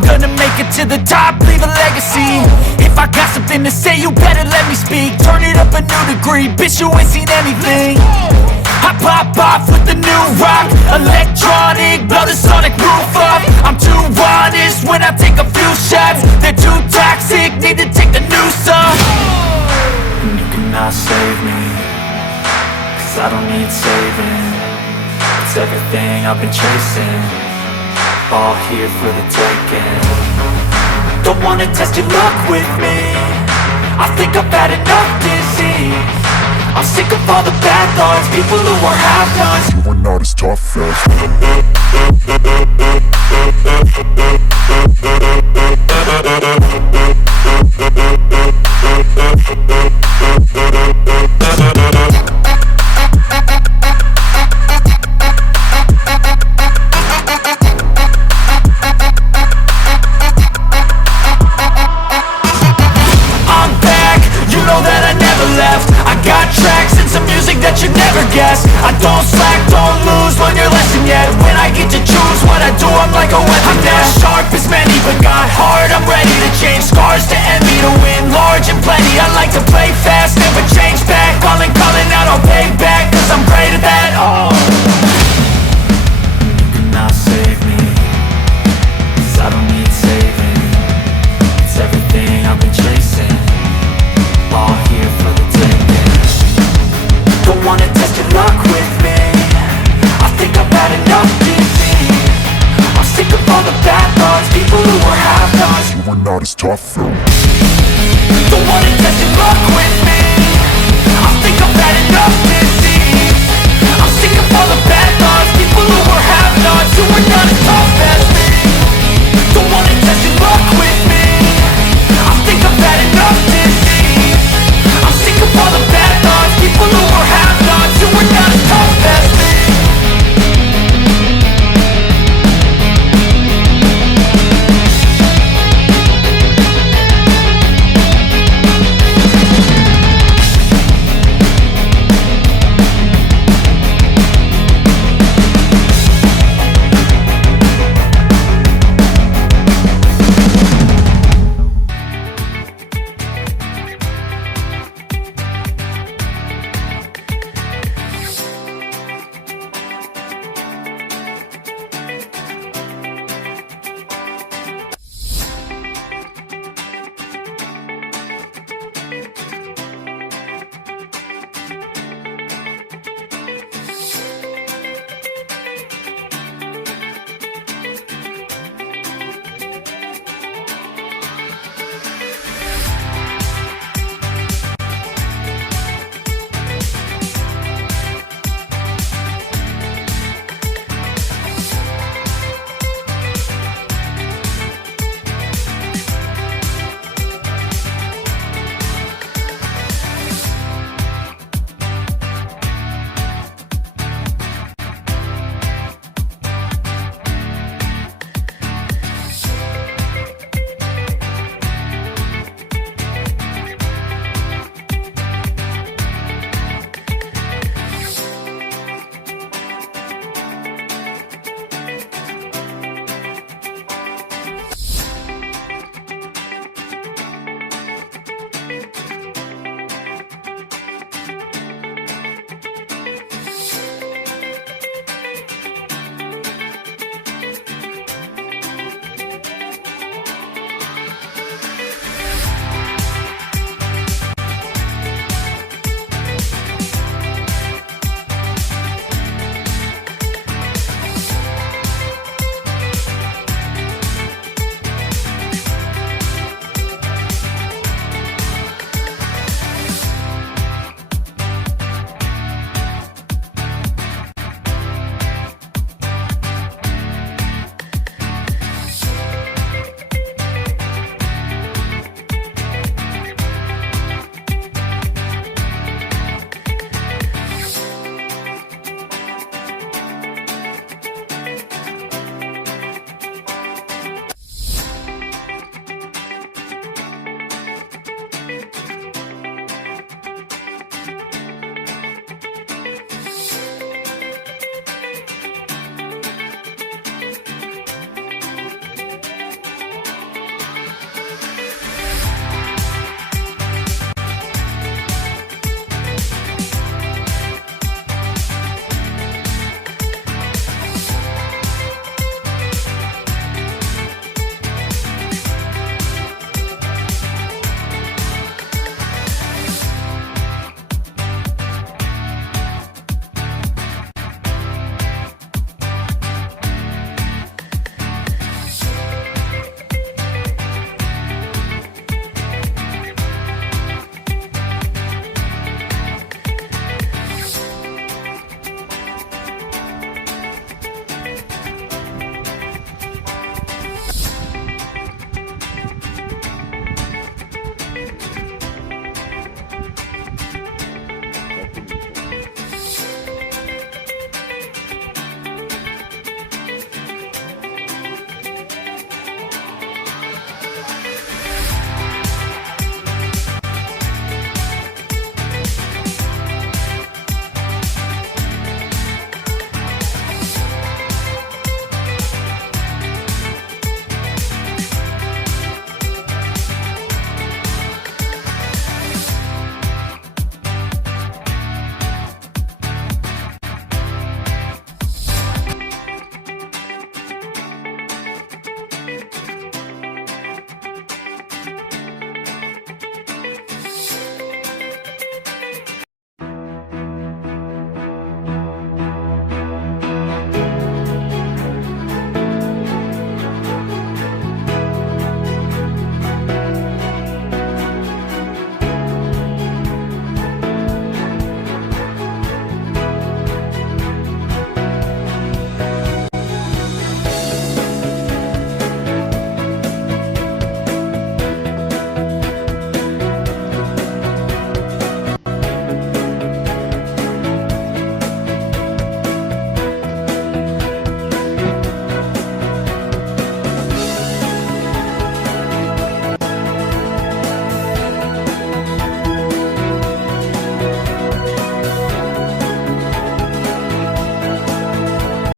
I'm gonna make it to the top, leave a legacy. If I got something to say, you better let me speak. Turn it up a new degree, bitch, you ain't seen anything. I pop off with the new rock, electronic, blow the sonic roof up. I'm too honest when I take a few shots. They're too toxic, need to take the noose off. And you cannot save me, 'cause I don't need saving. It's everything I've been chasing, all here for the taking. Don't wanna test your luck with me, I think I've had enough disease. I'm sick of all the bad thoughts, people who are half-nots. You are not as tough as I'm back, you know that I never left. I got tracks and some music that you never guessed. I don't slack, don't lose, learn your lesson yet. When I get to choose what I do, I'm like a weapon. I'm not sharp as many, but got hard, I'm ready to change. Scars to envy, to win large and plenty. I like to play fast, never change back. Calling out, I'll pay back, 'cause I'm great at that. Oh, you cannot save me, 'cause I don't need saving. It's everything I've been chasing, all here for the taking. Don't wanna test your luck with me, I think I've had enough disease. I'm sick of all the bad thoughts, people who are half-nots. you are not as tough as Don't wanna test your luck with me, I think I've had enough disease. I'm sick of all the bad thoughts, people who are half-nots, who are not as tough as me.